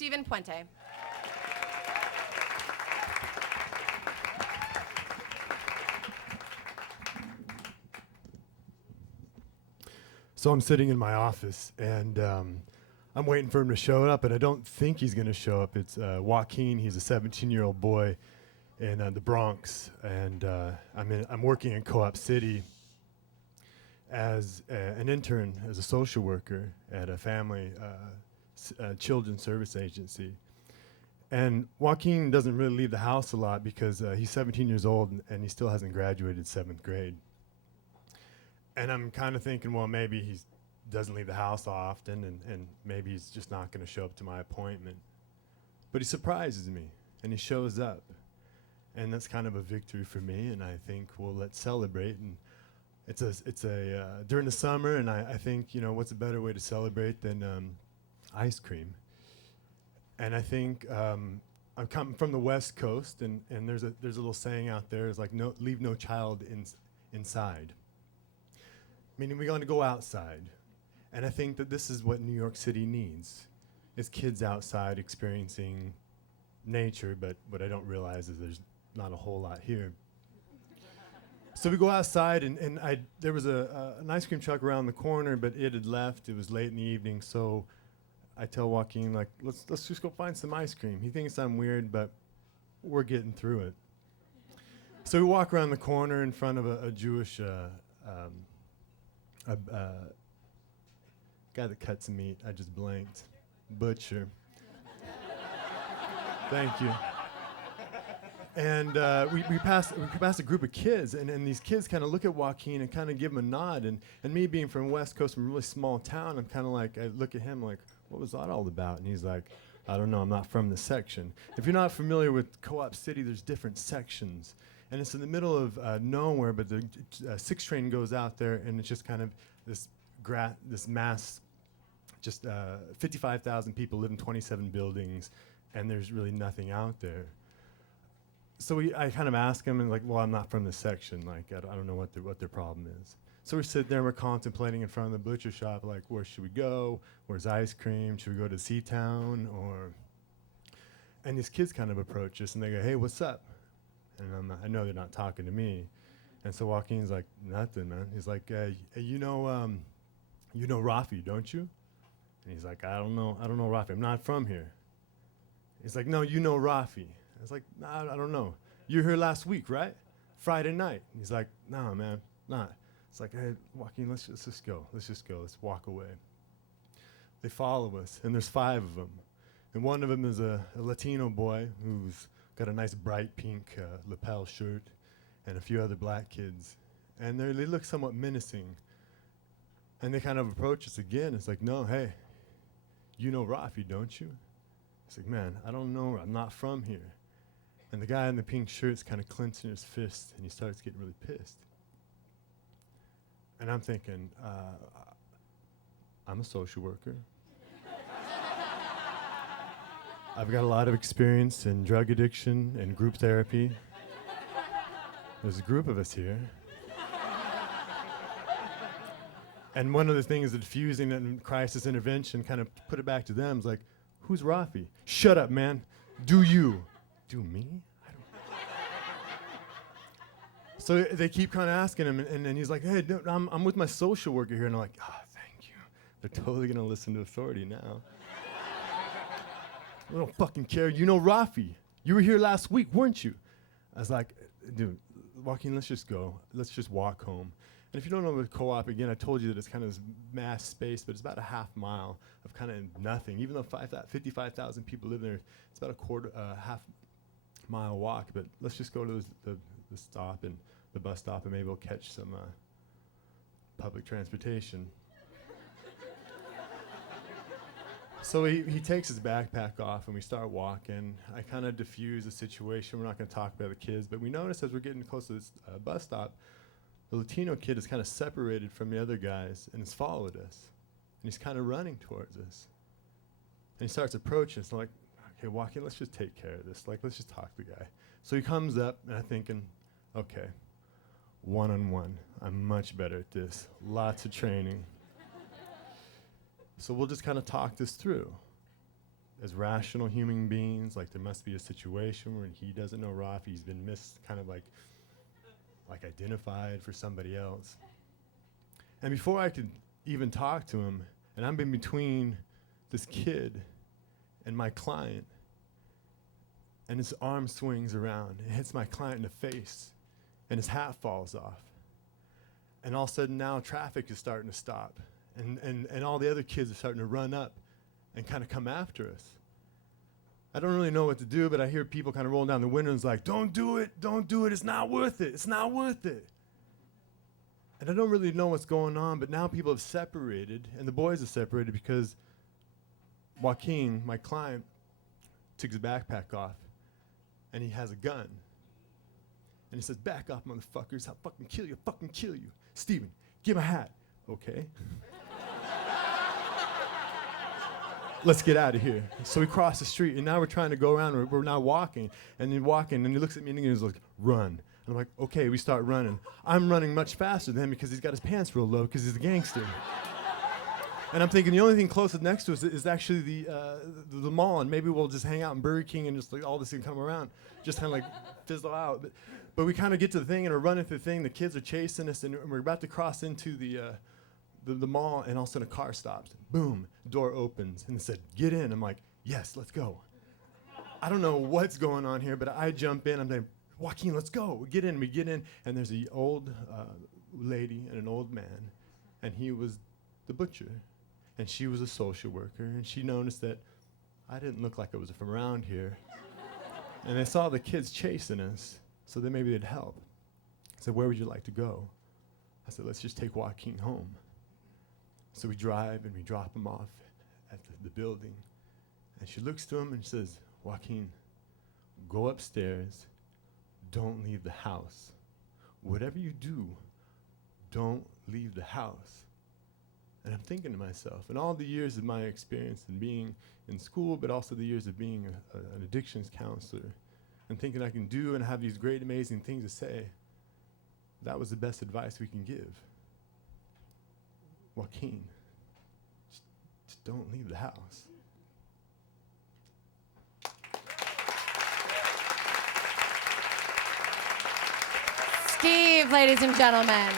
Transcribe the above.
Stephen Puente. So I'm sitting in my office, and I'm waiting for him to show up, and I don't think he's going to show up. It's Joaquin. He's a 17-year-old boy in the Bronx, and I'm working in Co-op City as an intern, as a social worker at a family children's service agency. And Joaquin doesn't really leave the house a lot because he's 17 years old, and he still hasn't graduated 7th grade. And I'm kind of thinking, well, maybe he doesn't leave the house often, and maybe he's just not going to show up to my appointment. But he surprises me, and he shows up. And that's kind of a victory for me, and I think, well, let's celebrate. And it's during the summer, and I think, what's a better way to celebrate than ice cream? And I think I'm coming from the West Coast, and there's a little saying out there, it's like, leave no child inside. Meaning we're going to go outside. And I think that this is what New York City needs, is kids outside experiencing nature, but what I don't realize is there's not a whole lot here. So we go outside, and there was an ice cream truck around the corner, but it had left. It was late in the evening, so I tell Joaquin, like, let's just go find some ice cream. He thinks I'm weird, but we're getting through it. So we walk around the corner in front of a Jewish guy that cuts meat. I just blanked. Butcher. Thank you. And we pass a group of kids, and these kids kind of look at Joaquin and kind of give him a nod. And me being from West Coast, from a really small town, I'm kind of like, I look at him like, what was that all about? And he's like, I don't know, I'm not from the section. If you're not familiar with Co-op City, there's different sections. And it's in the middle of nowhere, but the 6 train goes out there, and it's just kind of this mass, just 55,000 people live in 27 buildings, and there's really nothing out there. So I kind of ask him, and like, well, I'm not from this section. Like, I don't know what their problem is. So we sit there, and we're contemplating in front of the butcher shop, like, where should we go? Where's ice cream? Should we go to Seatown? And these kids kind of approach us, and they go, hey, what's up? And I know they're not talking to me. And so Joaquin's like, nothing, man. He's like, hey, you know Rafi, don't you? And he's like, I don't know Rafi. I'm not from here. He's like, no, you know Rafi. I was like, nah, I don't know. You were here last week, right? Friday night. And he's like, nah, man, not. It's like, hey, Joaquin, let's just go. Let's walk away. They follow us, and there's 5 of them. And one of them is a Latino boy who's got a nice bright pink lapel shirt, and a few other black kids. And they look somewhat menacing. And they kind of approach us again. It's like, no, hey, you know Rafi, don't you? It's like, man, I don't know. I'm not from here. And the guy in the pink shirt's kind of clenching his fist, and he starts getting really pissed. And I'm thinking, I'm a social worker. I've got a lot of experience in drug addiction and group therapy. There's a group of us here. And one of the things that diffusing and crisis intervention kind of put it back to them is like, who's Rafi? Shut up, man. Do you? Do me? I don't. So they keep kind of asking him, and he's like, hey, no, I'm with my social worker here. And I'm like, oh, thank you. They're totally going to listen to authority now. I don't fucking care. You know Rafi. You were here last week, weren't you? I was like, dude, Joaquin, let's just go. Let's just walk home. And if you don't know the Co-op, again, I told you that it's kind of this mass space, but it's about a half mile of kind of nothing. Even though 55,000 people live there, it's about a half mile walk. But let's just go to the stop, and the bus stop, and maybe we'll catch some public transportation. So he takes his backpack off, and we start walking. I kind of diffuse the situation. We're not going to talk about the kids, but we notice as we're getting close to this bus stop, the Latino kid is kind of separated from the other guys and has followed us. And he's kind of running towards us. And he starts approaching us. And I'm like, okay, Joaquin, let's just take care of this. Like, let's just talk to the guy. So he comes up, and I'm thinking, okay, one-on-one. I'm much better at this. Lots of training. So we'll just kind of talk this through. as rational human beings, like there must be a situation where he doesn't know Rafi, he's been kind of like identified for somebody else. And before I could even talk to him, and I'm in between this kid and my client, and his arm swings around and hits my client in the face, and his hat falls off. And all of a sudden now traffic is starting to stop, and all the other kids are starting to run up and kind of come after us. I don't really know what to do, but I hear people kind of rolling down the windows like, don't do it, it's not worth it, it's not worth it. And I don't really know what's going on, but now people have separated, and the boys have separated because Joaquin, my client, took his backpack off, and he has a gun. And he says, back off, motherfuckers, I'll fucking kill you. Steven, give my hat. Okay. Let's get out of here. So we cross the street, and now we're trying to go around. We're now walking, and he looks at me, and he's like, run. And I'm like, okay, we start running. I'm running much faster than him because he's got his pants real low because he's a gangster. And I'm thinking the only thing close next to us is actually the mall, and maybe we'll just hang out in Burger King and just like all this can come around, just kind of like fizzle out. But we kind of get to the thing, and we're running through the thing. The kids are chasing us, and we're about to cross into the mall, and all of a sudden a car stops. Boom, door opens, and it said, get in. I'm like, yes, let's go. I don't know what's going on here, but I jump in. I'm like, Joaquin, let's go. We get in, and there's an old lady and an old man, and he was the butcher, and she was a social worker, and she noticed that I didn't look like I was from around here, and they saw the kids chasing us, so then maybe they'd help. I said, where would you like to go? I said, let's just take Joaquin home. So we drive and we drop him off at the building, and she looks to him and says, Joaquin, go upstairs, don't leave the house. Whatever you do, don't leave the house. And I'm thinking to myself, in all the years of my experience in being in school, but also the years of being an addictions counselor, and thinking I can do and have these great, amazing things to say, that was the best advice we can give. Joaquin, just don't leave the house. Steve, ladies and gentlemen.